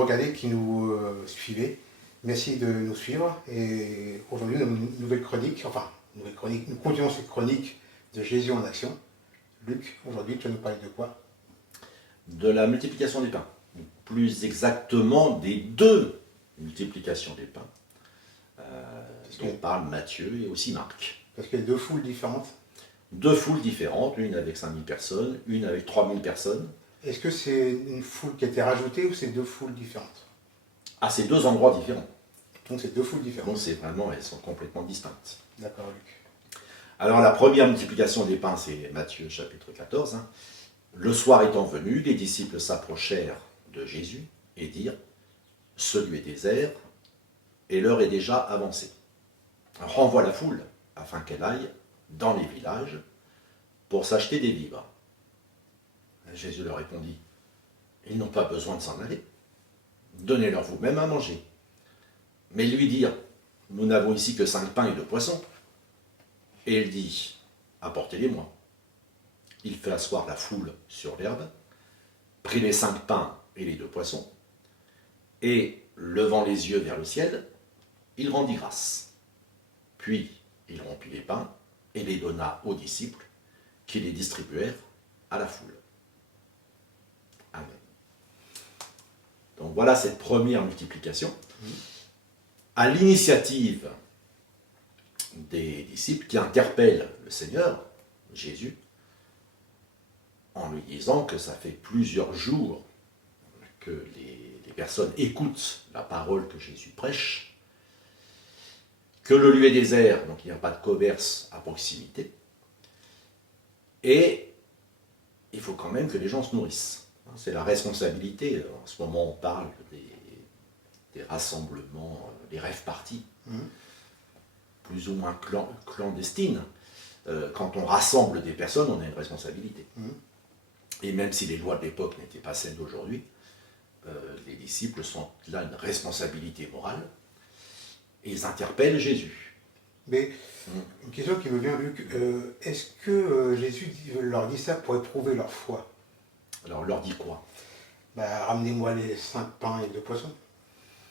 regardez, qui nous suivez. Merci de nous suivre. Et aujourd'hui, une nouvelle chronique, nous continuons cette chronique de Jésus en action. Luc, aujourd'hui, tu vas nous parler de quoi? De la multiplication des pains. Plus exactement des deux multiplications des pains. Dont parlent Matthieu et aussi Marc. Parce qu'il y a deux foules différentes. Deux foules différentes, une avec 5000 personnes, une avec 3000 personnes. Est-ce que c'est une foule qui a été rajoutée ou c'est deux foules différentes? Ah, c'est deux endroits différents. Donc c'est deux foules différentes. Donc c'est vraiment, elles sont complètement distinctes. D'accord, Luc. Alors la première multiplication des pains, c'est Matthieu chapitre 14. Le soir étant venu, les disciples s'approchèrent de Jésus et dirent « Ce lieu est désert et l'heure est déjà avancée. Renvoie la foule afin qu'elle aille dans les villages pour s'acheter des vivres. » Jésus leur répondit « Ils n'ont pas besoin de s'en aller. Donnez-leur vous-même à manger. » Mais ils lui dirent « Nous n'avons ici que 5 pains et 2 poissons. » Et il dit « Apportez-les-moi. » Il fait asseoir la foule sur l'herbe, prit les 5 pains et les 2 poissons, et, levant les yeux vers le ciel, il rendit grâce. Puis il rompit les pains et les donna aux disciples, qui les distribuèrent à la foule. Amen. Donc voilà cette première multiplication. À l'initiative des disciples qui interpellent le Seigneur, Jésus, en lui disant que ça fait plusieurs jours que les personnes écoutent la parole que Jésus prêche, que le lieu est désert, donc il n'y a pas de commerce à proximité, et il faut quand même que les gens se nourrissent. C'est la responsabilité. En ce moment, on parle des rassemblements, des rêves parties, plus ou moins clandestines. Quand on rassemble des personnes, on a une responsabilité. Et même si les lois de l'époque n'étaient pas celles d'aujourd'hui, les disciples sont là une responsabilité morale, et ils interpellent Jésus. Mais une question qui me vient, Luc, est-ce que Jésus leur dit ça pour éprouver leur foi? Alors on leur dit quoi? Ramenez-moi les 5 pains et 2 poissons,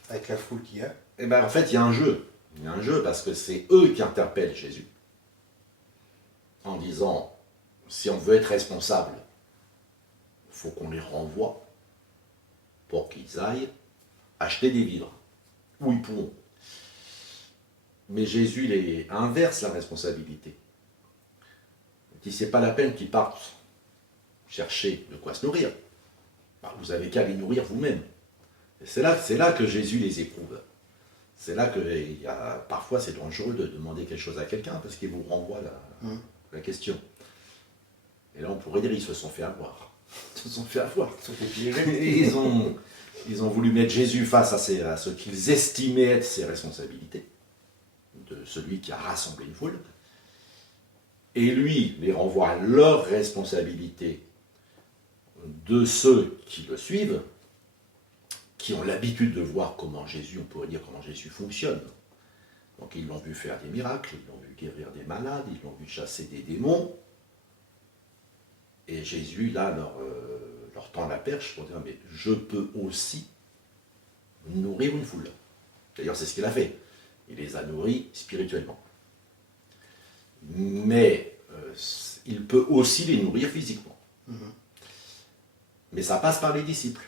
avec la foule qu'il y a. Eh bien, en fait, il y a un jeu. Il y a un jeu parce que c'est eux qui interpellent Jésus. En disant, si on veut être responsable, il faut qu'on les renvoie pour qu'ils aillent acheter des vivres. Où ils pourront. Mais Jésus les inverse la responsabilité. Il dit, c'est pas la peine qu'ils partent chercher de quoi se nourrir. Vous avez qu'à les nourrir vous-même. C'est là que Jésus les éprouve. C'est là que parfois c'est dangereux de demander quelque chose à quelqu'un parce qu'il vous renvoie la question. Et là on pourrait dire ils se sont fait avoir. Ils se sont fait avoir. Ils ont voulu mettre Jésus face à ce qu'ils estimaient être ses responsabilités, de celui qui a rassemblé une foule. Et lui les renvoie à leur responsabilité de ceux qui le suivent, qui ont l'habitude de voir comment Jésus, on pourrait dire comment Jésus fonctionne. Donc ils l'ont vu faire des miracles, ils l'ont vu guérir des malades, ils l'ont vu chasser des démons. Et Jésus, là, leur tend la perche pour dire, mais je peux aussi nourrir une foule. D'ailleurs, c'est ce qu'il a fait. Il les a nourris spirituellement. Mais il peut aussi les nourrir physiquement. Mais ça passe par les disciples.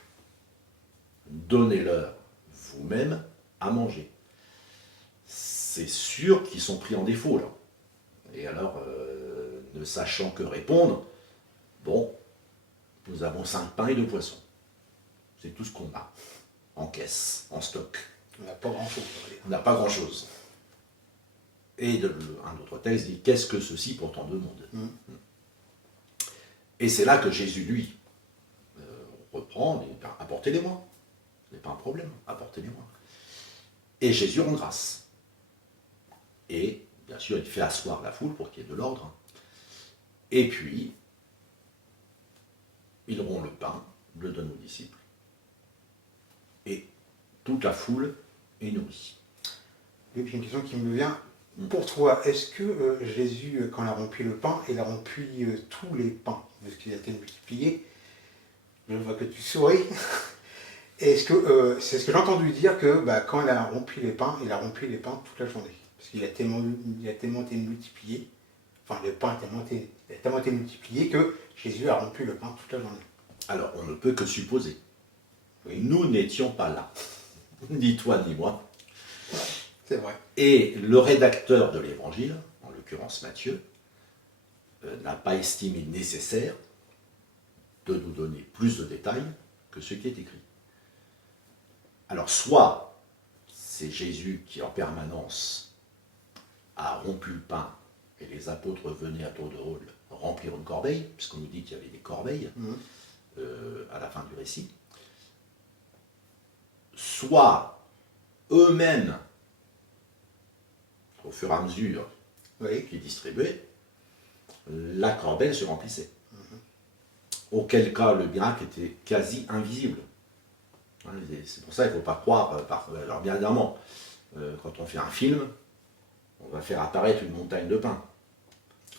Donnez-leur vous-même à manger. C'est sûr qu'ils sont pris en défaut là. Et alors, ne sachant que répondre, bon, nous avons 5 pains et 2 poissons. C'est tout ce qu'on a en caisse, en stock. On n'a pas grand-chose. On n'a pas grand-chose. Et un autre texte dit, qu'est-ce que ceci pour tant de monde? Et c'est là que Jésus, lui, reprend, et apportez-les-moi. Ce n'est pas un problème, apportez-les-moi. Et Jésus rend grâce. Et, bien sûr, il fait asseoir la foule pour qu'il y ait de l'ordre. Et puis, il rompt le pain, le donne aux disciples. Et toute la foule est nourrie. Et puis une question qui me vient. Pour toi, est-ce que Jésus, quand il a rompu le pain, il a rompu tous les pains, parce qu'il a été multiplié? Je vois que tu souris. Est-ce que c'est ce que j'ai entendu dire que bah, quand il a rompu les pains toute la journée. Parce il a tellement été multiplié, enfin le pain a tellement été multiplié que Jésus a rompu le pain toute la journée. Alors, on ne peut que supposer. Oui, Nous n'étions pas là, ni toi ni moi. c'est vrai. Et le rédacteur de l'évangile, en l'occurrence Matthieu, n'a pas estimé nécessaire de nous donner plus de détails que ce qui est écrit. Alors, soit c'est Jésus qui, en permanence, a rompu le pain et les apôtres venaient à tour de rôle remplir une corbeille, puisqu'on nous dit qu'il y avait des corbeilles à la fin du récit, soit eux-mêmes, au fur et à mesure Oui, qu'ils distribuaient, la corbeille se remplissait. Auquel cas, le miracle était quasi invisible. C'est pour ça qu'il ne faut pas croire, alors bien évidemment, quand on fait un film, on va faire apparaître une montagne de pain.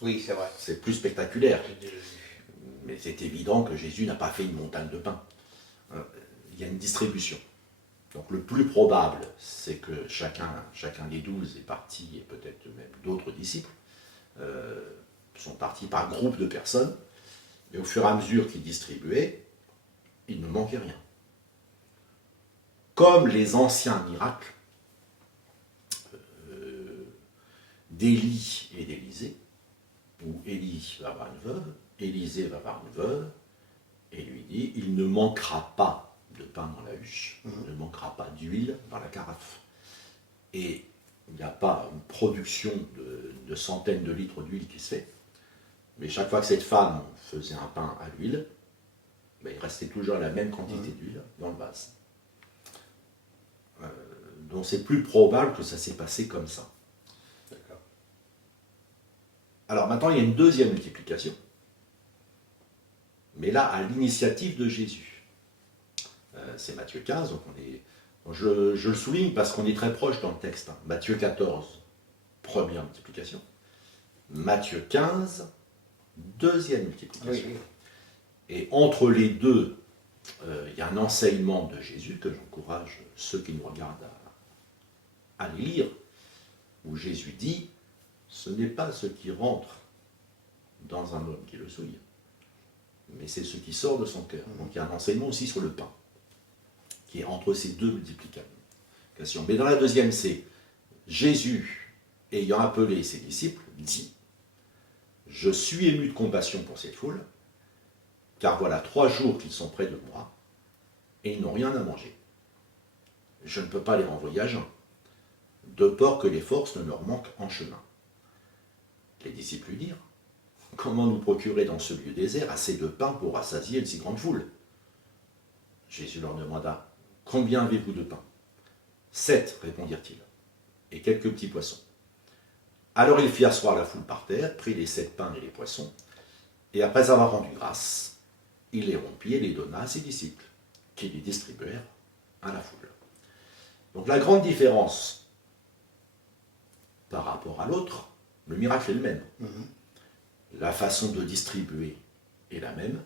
oui, c'est vrai. C'est plus spectaculaire. J'ai déjà vu. Mais c'est évident que Jésus n'a pas fait une montagne de pain. Il y a une distribution. Donc le plus probable, c'est que chacun des 12 est parti, et peut-être même d'autres disciples, sont partis par groupe de personnes, et au fur et à mesure qu'ils distribuaient, il ne manquait rien. Comme les anciens miracles d'Élie et d'Élisée, où Élie va voir une veuve, Élisée va voir une veuve, et lui dit, il ne manquera pas de pain dans la huche, il ne manquera pas d'huile dans la carafe. Et il n'y a pas une production de centaines de litres d'huile qui se fait, mais chaque fois que cette femme faisait un pain à l'huile, ben, il restait toujours la même quantité d'huile dans le vase. Donc c'est plus probable que ça s'est passé comme ça. D'accord. Alors maintenant, il y a une deuxième multiplication, mais là, à l'initiative de Jésus. C'est Matthieu 15, donc je le souligne parce qu'on est très proche dans le texte. Matthieu 14, première multiplication. Matthieu 15, deuxième multiplication. Oui, oui. Et entre les deux, il y a un enseignement de Jésus que j'encourage ceux qui nous regardent à les lire, où Jésus dit, ce n'est pas ce qui rentre dans un homme qui le souille, mais c'est ce qui sort de son cœur. Donc il y a un enseignement aussi sur le pain, qui est entre ces deux multiplications. Mais dans la deuxième, c'est Jésus, ayant appelé ses disciples, dit, je suis ému de compassion pour cette foule, car voilà 3 jours qu'ils sont près de moi, et ils n'ont rien à manger. Je ne peux pas les renvoyer à jeun, de peur que les forces ne leur manquent en chemin. Les disciples lui dirent, comment nous procurer dans ce lieu désert assez de pain pour rassasier une si grande foule? Jésus leur demanda, combien avez-vous de pain? 7, répondirent-ils, et quelques petits poissons. Alors il fit asseoir la foule par terre, prit les 7 pains et les poissons, et après avoir rendu grâce, il les rompit et les donna à ses disciples, qui les distribuèrent à la foule. Donc la grande différence par rapport à l'autre, le miracle est le même. La façon de distribuer est la même.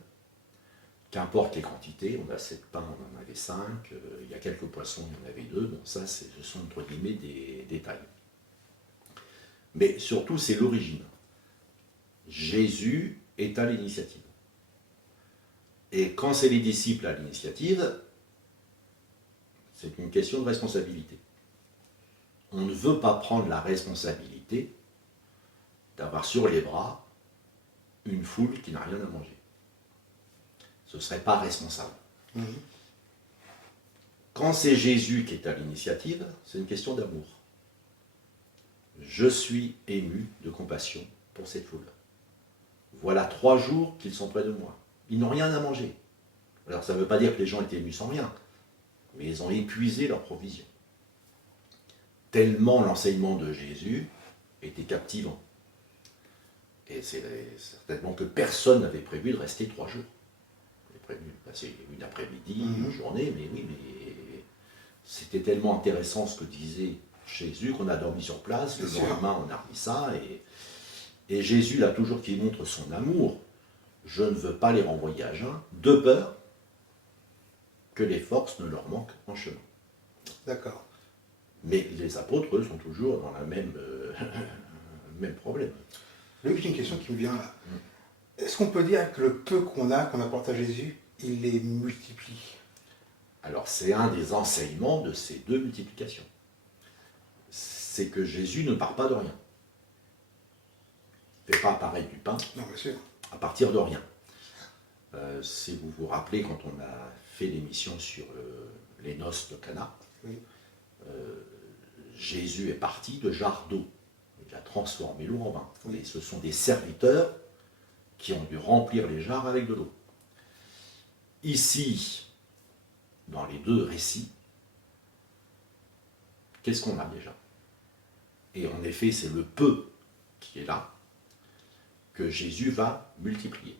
Qu'importe les quantités, on a 7 pains, on en avait 5, il y a quelques poissons, il y en avait 2, bon ça ce sont entre guillemets des détails. Mais surtout c'est l'origine. Jésus est à l'initiative. Et quand c'est les disciples à l'initiative, c'est une question de responsabilité. On ne veut pas prendre la responsabilité d'avoir sur les bras une foule qui n'a rien à manger. Ce ne serait pas responsable. Quand c'est Jésus qui est à l'initiative, c'est une question d'amour. Je suis ému de compassion pour cette foule. Voilà 3 jours qu'ils sont près de moi. Ils n'ont rien à manger. Alors ça ne veut pas dire que les gens étaient émus sans rien, mais ils ont épuisé leurs provisions. Tellement l'enseignement de Jésus était captivant. Et c'est certainement que personne n'avait prévu de rester 3 jours. Il avait prévu de passer une après-midi, une journée, mais oui, mais c'était tellement intéressant ce que disait Jésus qu'on a dormi sur place, le lendemain on a remis ça, et Jésus là toujours qui montre son amour, je ne veux pas les renvoyer à jeun, de peur que les forces ne leur manquent en chemin. D'accord. Mais les apôtres, eux, sont toujours dans le même problème. Luc, j'ai une question qui me vient là. Est-ce qu'on peut dire que le peu qu'on apporte à Jésus, il les multiplie? Alors c'est un des enseignements de ces deux multiplications. C'est que Jésus ne part pas de rien. Il ne fait pas apparaître du pain Non, bien sûr. à partir de rien. Si vous vous rappelez, quand on a fait l'émission sur les noces de Cana, Oui. Jésus est parti de jarres d'eau. Il a transformé l'eau en vin. Oui. Et ce sont des serviteurs qui ont dû remplir les jarres avec de l'eau. Ici, dans les deux récits, qu'est-ce qu'on a déjà? Et en effet, c'est le peu qui est là que Jésus va multiplier.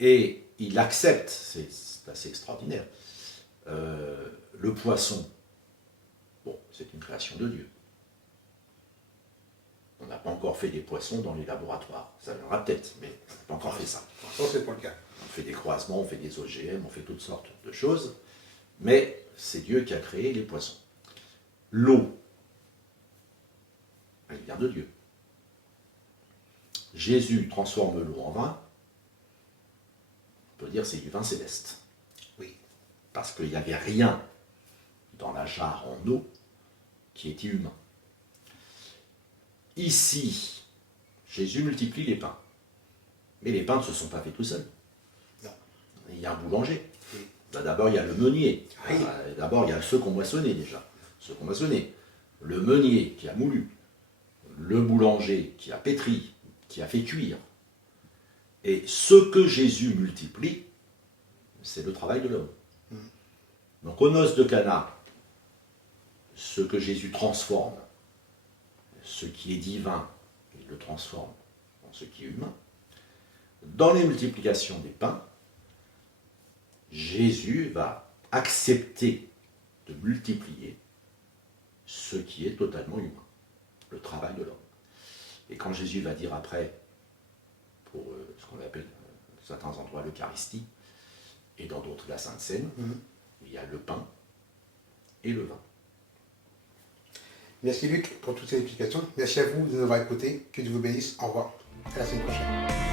Et il accepte, c'est assez extraordinaire, le poisson. Bon, c'est une création de Dieu. On n'a pas encore fait des poissons dans les laboratoires. Ça viendra peut-être, mais on n'a pas encore fait ça. Pour l'instant, c'est pas le cas. On fait des croisements, on fait des OGM, on fait toutes sortes de choses, mais c'est Dieu qui a créé les poissons. L'eau, elle vient de Dieu. Jésus transforme l'eau en vin, on peut dire c'est du vin céleste. Oui. Parce qu'il n'y avait rien dans la jarre en eau qui était humain. Ici, Jésus multiplie les pains. Mais les pains ne se sont pas faits tout seuls. Non. Il y a un boulanger. Oui. D'abord, il y a le meunier. Oui. D'abord, il y a ceux qui ont moissonné déjà. Ceux qui ont moissonné. Le meunier qui a moulu. Le boulanger qui a pétri, qui a fait cuire. Et ce que Jésus multiplie, c'est le travail de l'homme. Donc aux noces de Cana, ce que Jésus transforme, ce qui est divin, il le transforme en ce qui est humain. Dans les multiplications des pains, Jésus va accepter de multiplier ce qui est totalement humain, le travail de l'homme. Et quand Jésus va dire après, pour ce qu'on appelle à certains endroits l'Eucharistie, et dans d'autres la Sainte Seine, il y a le pain et le vin. Merci Luc pour toutes ces explications. Merci à vous de nous avoir écoutés. Que Dieu vous bénisse. Au revoir. À la semaine prochaine.